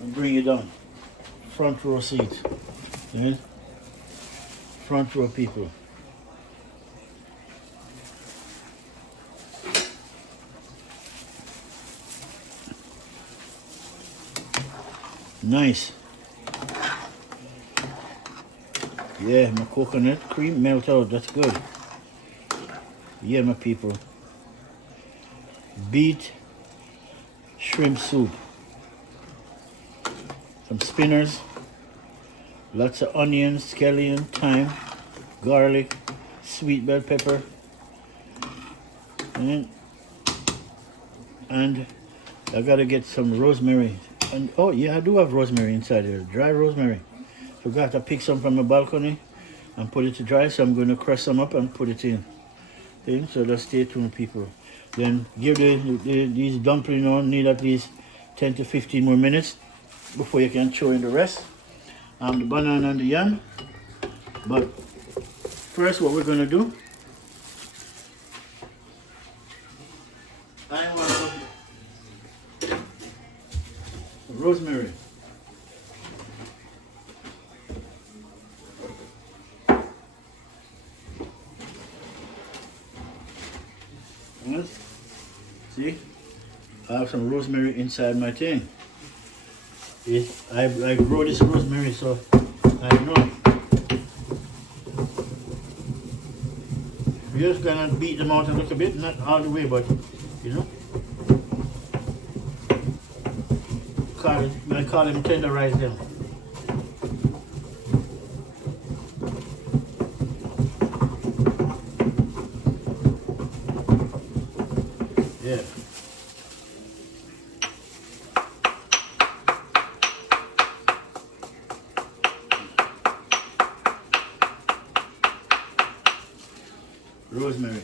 And bring it down. Front row seat. Yeah? Front row people. Nice. Yeah, my coconut cream melt out. That's good. Yeah, my people. Beet shrimp soup. Some spinners. Lots of onions, scallion, thyme, garlic, sweet bell pepper, and I gotta get some rosemary. And oh yeah, I do have rosemary inside here, dry rosemary. Forgot to pick some from the balcony and put it to dry, so I'm going to crush some up and put it in. Okay, so just stay tuned, people. Then give these dumplings on, need at least 10 to 15 more minutes before you can throw in the rest. The banana and the yam. But first what we're going to do, I want some rosemary. Yes. See, I have some rosemary inside my thing. I grow this rosemary, so I know. We're just gonna beat them out a little bit, not all the way, but you know. I call them tenderize them. Yeah. Rosemary,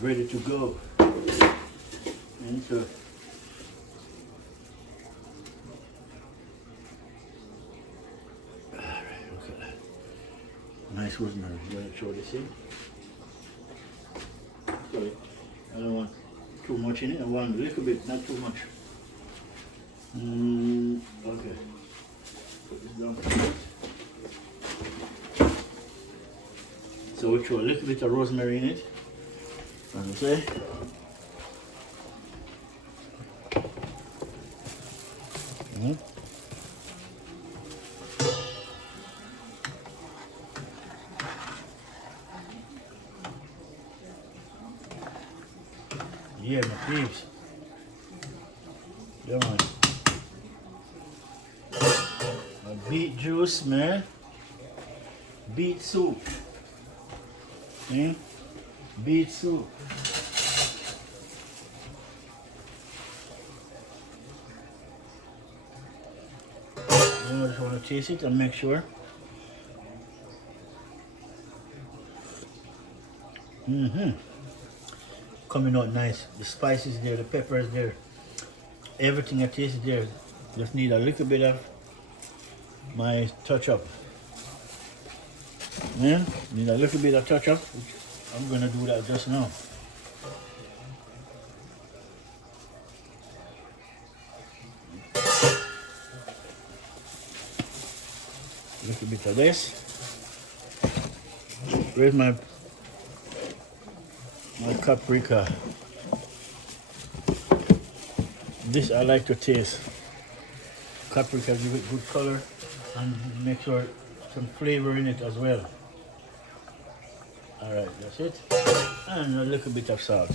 ready to go. And so, alright, look at that. Nice rosemary. You want to throw this in? Sorry, I don't want too much in it. I want a little bit, not too much. Okay. Put this down first. So we throw a little bit of rosemary in it, as I say. Yeah, my peeps. Come on. A beet juice, man. Beet soup. See? Beet soup. I just want to taste it and make sure. Coming out nice. The spice is there, the pepper is there. Everything I taste is there. Just need a little bit of my touch up. Yeah, need a little bit of touch up. I'm gonna do that just now. A little bit of this. Where's my paprika? This I like to taste. Paprika give it good color and make sure some flavor in it as well. Alright, that's it. And a little bit of salt.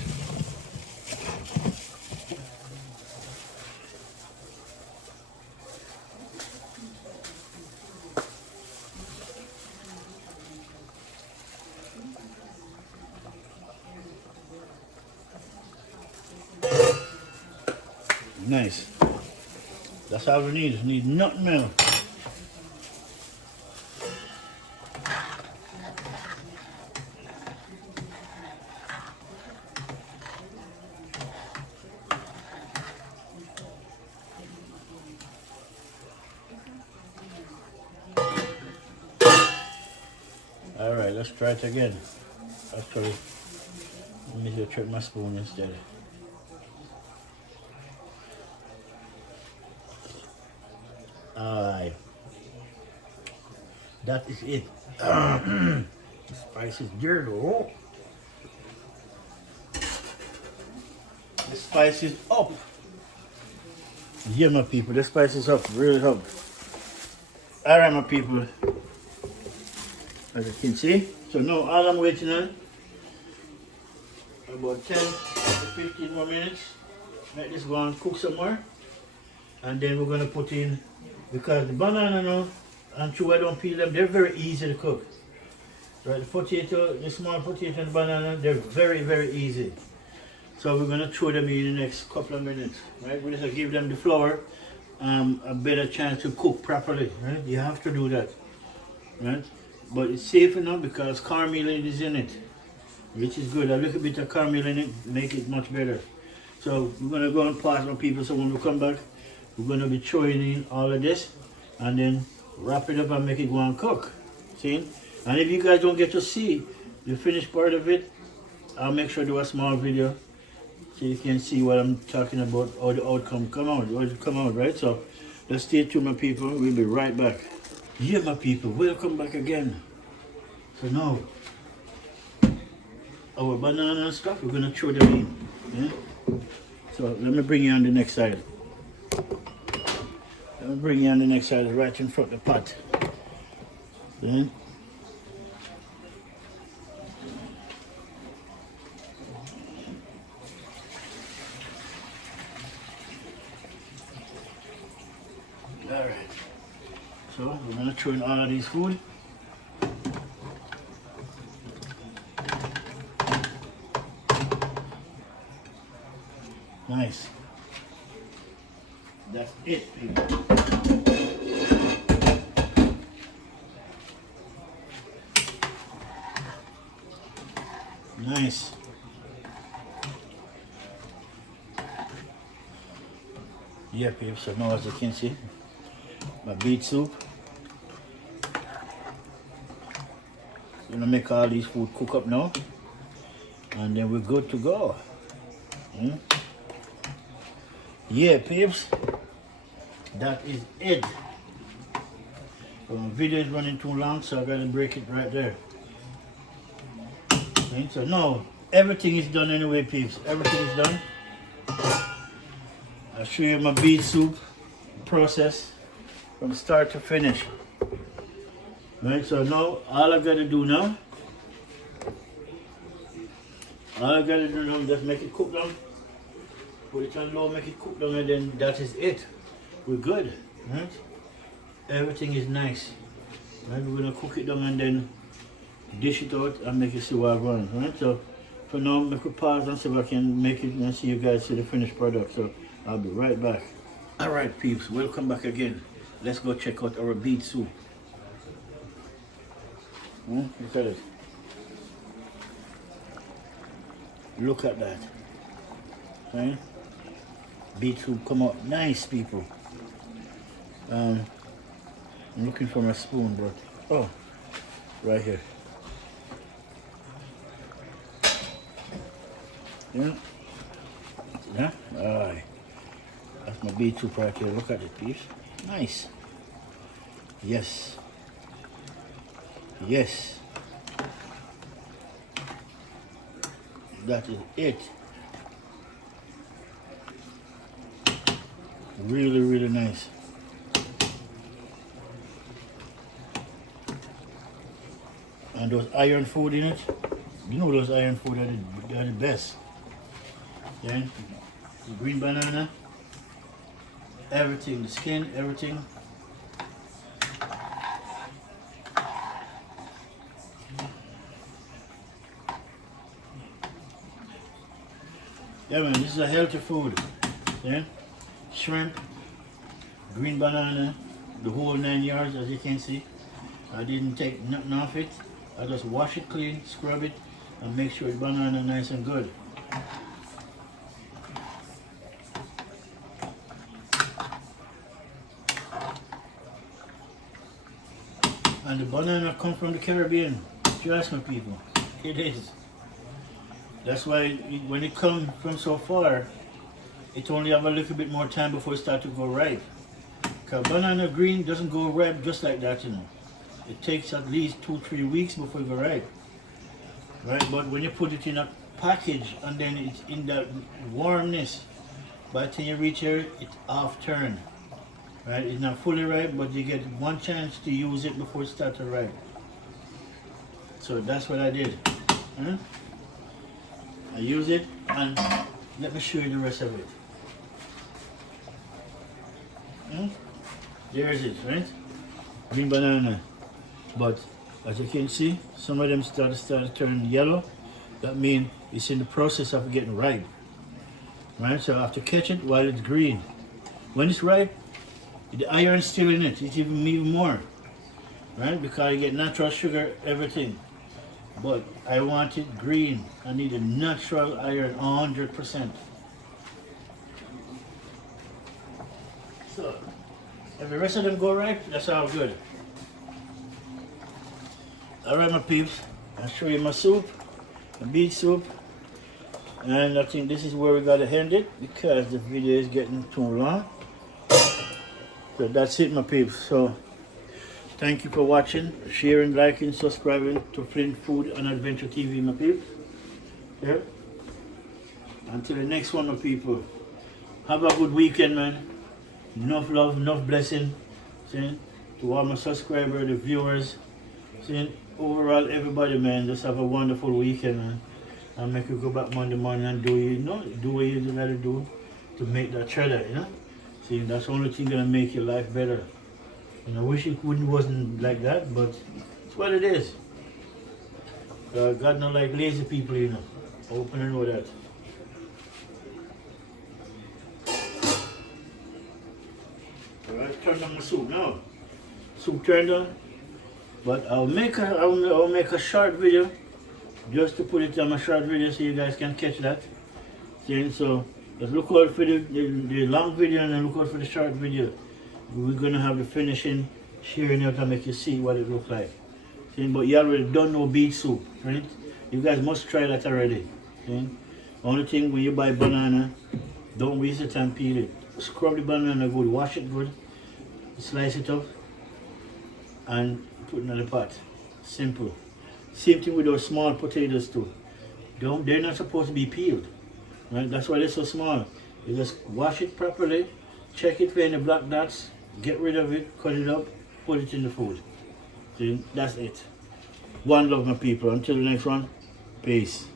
Nice. That's all we need. We need nothing else. Alright, let's try it again. Actually, let me just check my spoon instead. Alright. That is it. The spice is there though. The spice is up. Yeah, my people, the spice is up, really up. Alright, my people. As you can see. So now all I'm waiting on about 10 to 15 more minutes. Let this go and cook some more. And then we're gonna put in, because the banana now and chew, I don't peel them, they're very easy to cook. Right, the potato, the small potato and the banana, they're very, very easy. So we're gonna throw them in the next couple of minutes. Right? We're gonna give them the flour a better chance to cook properly. Right? You have to do that. Right? But it's safe enough because caramel is in it, which is good. A little bit of caramel in it make it much better. So we're gonna go and pause on people, so when we come back, we're gonna be throwing in all of this and then wrap it up and make it go and cook. See? And if you guys don't get to see the finished part of it, I'll make sure to do a small video so you can see what I'm talking about, how the outcome come out, right? So let's stay tuned, my people. We'll be right back. Yeah, my people, welcome back again. So now, our banana and stuff, we're gonna throw them in. Yeah? So let me bring you on the next side. Let me bring you on the next side, right in front of the pot. Then alright. So we're gonna throw in all of these food. Nice. That's it, people. Nice. Yeah, people, so now as you can see, my beet soup. Gonna make all these food cook up now. And then we're good to go. Yeah, peeps, that is it. So my video is running too long, so I gotta break it right there. Okay, so now everything is done anyway, peeps. Everything is done. I'll show you my beet soup process from start to finish. Right, so now all I gotta do now, is just make it cook down Put it on low, make it cook down, and then that is it. We're good, right? Everything is nice. Right? We're gonna cook it down and then dish it out and make it see what I run, right? So for now, make a pause and see if I can make it and see you guys see the finished product. So I'll be right back. All right, peeps, welcome back again. Let's go check out our beet soup. Look at it. Look at that. Right? Beet soup come out nice, people. I'm looking for my spoon, but oh, right here. Yeah. Yeah. Alright. That's my beet soup right here. Look at it, peeps. Nice. Yes. Yes. That is it. Really, really nice. And those iron food in it, you know those iron food are the best. Then the green banana, everything, the skin, everything. Yeah man, this is a healthy food. Yeah? Shrimp, green banana, the whole 9 yards, as you can see. I didn't take nothing off it. I just wash it clean, scrub it, and make sure the banana is nice and good. And the banana comes from the Caribbean. Trust me, people, it is. That's why when it comes from so far, it only have a little bit more time before it starts to go ripe. Because banana green doesn't go ripe just like that, you know. It takes at least 2-3 weeks before it go ripe. Right? But when you put it in a package and then it's in that warmness, by the time you reach here, it's half turned. Right? It's not fully ripe, but you get one chance to use it before it starts to ripe. So that's what I did. I use it, and let me show you the rest of it. There's it, right? Green banana. But as you can see, some of them started to turn yellow. That means it's in the process of getting ripe. Right? So I have to catch it while it's green. When it's ripe, the iron is still in it. It's even more. Right? Because you get natural sugar, everything. But I want it green. I need a natural iron 100%. So, if the rest of them go ripe, that's all good. Alright my peeps, I'll show you my soup, my beet soup. And I think this is where we gotta end it because the video is getting too long. So that's it my peeps. So thank you for watching, sharing, liking, subscribing to Flint Food and Adventure TV, my peeps. Yeah. Until the next one, my people. Have a good weekend, man. Enough love, enough blessing. See? To all my subscribers, the viewers. See? Overall, everybody, man, just have a wonderful weekend, man. And make you go back Monday morning and do what you gotta do to make that cheddar, you know? See, that's the only thing gonna make your life better. And I wish it wasn't like that, but it's what it is. God not like lazy people, you know. I hope you know that. Alright, turn on my soup now. Soup turned on. But I'll make a short video just to put it on my short video so you guys can catch that. See, so just look out for the long video and then look out for the short video. We're gonna have the finishing, sharing it and make you see what it looks like. See, but you already don't know beet soup, right? You guys must try that already. See? Only thing when you buy banana, don't waste the time peel it. Scrub the banana good, wash it good, slice it up, and put it in the pot. Simple. Same thing with those small potatoes too. They're not supposed to be peeled. Right? That's why they're so small. You just wash it properly, check it for any black dots, get rid of it, cut it up, put it in the food. See, that's it. One love my people. Until the next one, peace.